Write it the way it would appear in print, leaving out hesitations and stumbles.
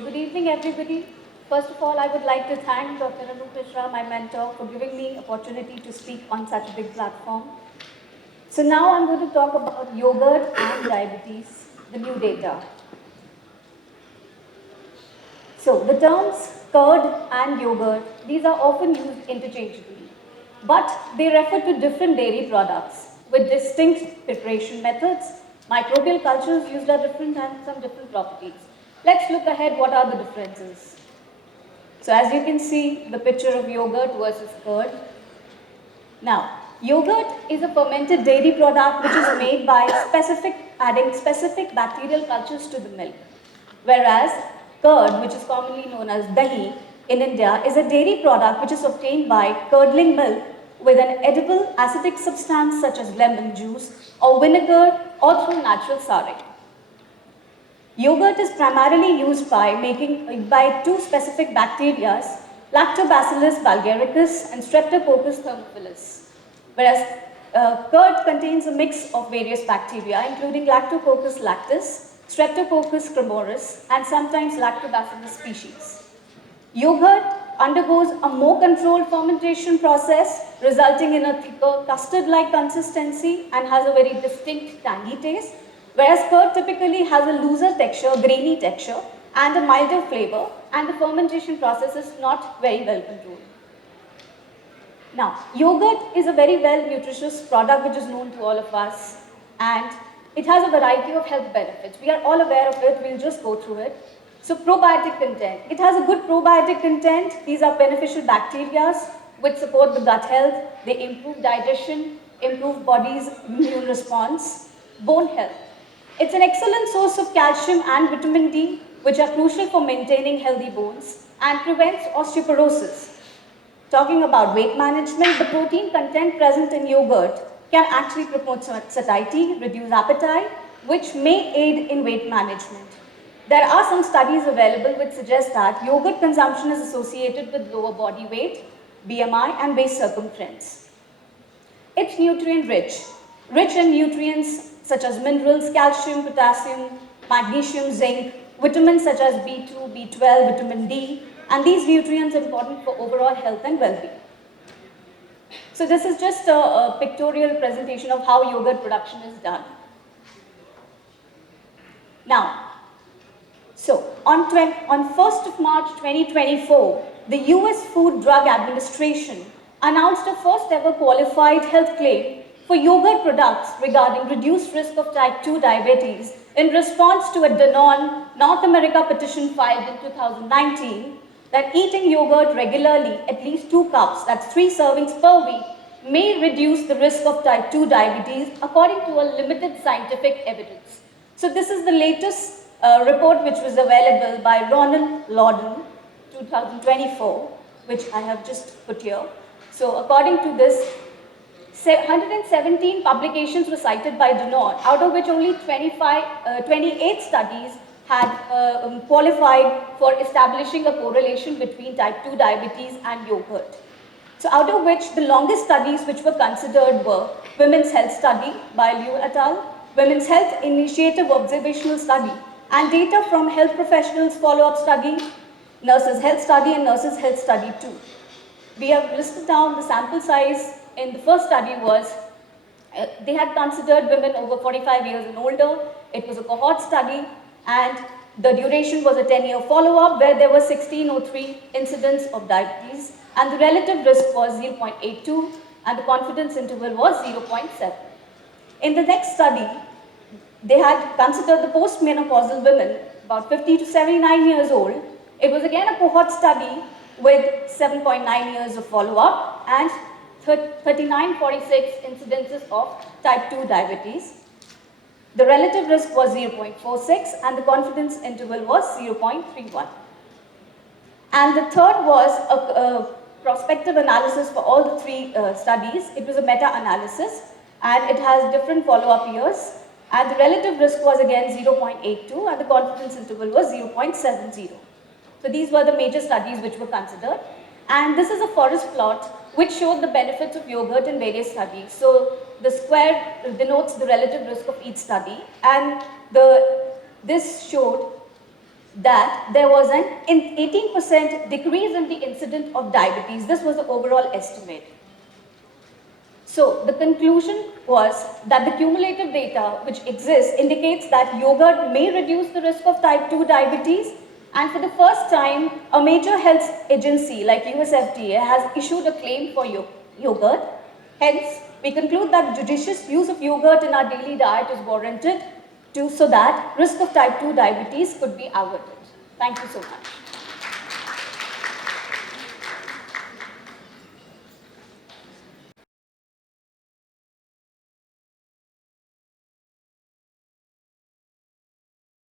good evening, everybody. First of all, I would like to thank Dr. Anup Mishra, my mentor, for giving me opportunity to speak on such a big platform. So now I'm going to talk about yogurt and diabetes, the new data. So the terms curd and yogurt, these are often used interchangeably, but they refer to different dairy products with distinct preparation methods. Microbial cultures used are different and some different properties. Let's look ahead what are the differences. So as you can see, the picture of yogurt versus curd. Now, yogurt is a fermented dairy product which is made by adding specific bacterial cultures to the milk. Whereas curd, which is commonly known as dahi in India, is a dairy product which is obtained by curdling milk with an edible acidic substance such as lemon juice or vinegar or through natural souring. Yogurt is primarily used by two specific bacteria, Lactobacillus bulgaricus and Streptococcus thermophilus, whereas curd contains a mix of various bacteria including Lactococcus lactis, Streptococcus cremoris and sometimes Lactobacillus species. Yogurt undergoes a more controlled fermentation process resulting in a thicker custard-like consistency and has a very distinct tangy taste, whereas curd typically has a looser texture, grainy texture and a milder flavor, and the fermentation process is not very well controlled. Now, yogurt is a very well nutritious product which is known to all of us, and it has a variety of health benefits. We are all aware of it, we'll just go through it. So probiotic content. It has a good probiotic content. These are beneficial bacteria which support the gut health. They improve digestion, improve body's immune response, bone health. It's an excellent source of calcium and vitamin D, which are crucial for maintaining healthy bones and prevents osteoporosis. Talking about weight management, the protein content present in yogurt can actually promote satiety, reduce appetite, which may aid in weight management. There are some studies available which suggest that yogurt consumption is associated with lower body weight, BMI, and waist circumference. It's nutrient rich in nutrients such as minerals, calcium, potassium, magnesium, zinc, vitamins such as B2, B12, vitamin D, and these nutrients are important for overall health and well-being. So this is just a pictorial presentation of how yogurt production is done. Now, so on 1st of March 2024, the US Food Drug Administration announced a first ever qualified health claim for yogurt products regarding reduced risk of type 2 diabetes in response to a Danone North America petition filed in 2019 that eating yogurt regularly, at least 2 cups, that's 3 servings per week, may reduce the risk of type 2 diabetes according to a limited scientific evidence. So this is the latest report which was available by Ronald Lawden, 2024, which I have just put here. So according to this, 117 publications were cited by Danone, out of which only 28 studies had qualified for establishing a correlation between type 2 diabetes and yogurt. So out of which the longest studies which were considered were Women's Health Study by Liu et al., Women's Health Initiative Observational Study, and data from Health Professionals Follow-up Study, Nurses Health Study, and Nurses Health Study 2. We have listed down the sample size in the first study was, they had considered women over 45 years and older. It was a cohort study, and the duration was a 10-year follow-up where there were 1603 incidents of diabetes, and the relative risk was 0.82, and the confidence interval was 0.7. In the next study, they had considered the postmenopausal women, about 50 to 79 years old. It was again a cohort study with 7.9 years of follow-up and 3946 incidences of type 2 diabetes. The relative risk was 0.46 and the confidence interval was 0.31. And the third was a prospective analysis for all the 3 studies. It was a meta-analysis and it has different follow-up years. And the relative risk was again 0.82 and the confidence interval was 0.70. So these were the major studies which were considered. And this is a forest plot which showed the benefits of yogurt in various studies. So the square denotes the relative risk of each study, and this showed that there was an 18% decrease in the incidence of diabetes. This was the overall estimate. So the conclusion was that the cumulative data which exists indicates that yogurt may reduce the risk of type 2 diabetes, and for the first time a major health agency like US FDA has issued a claim for yogurt. Hence, we conclude that judicious use of yogurt in our daily diet is warranted so that risk of type 2 diabetes could be avoided. Thank you so much.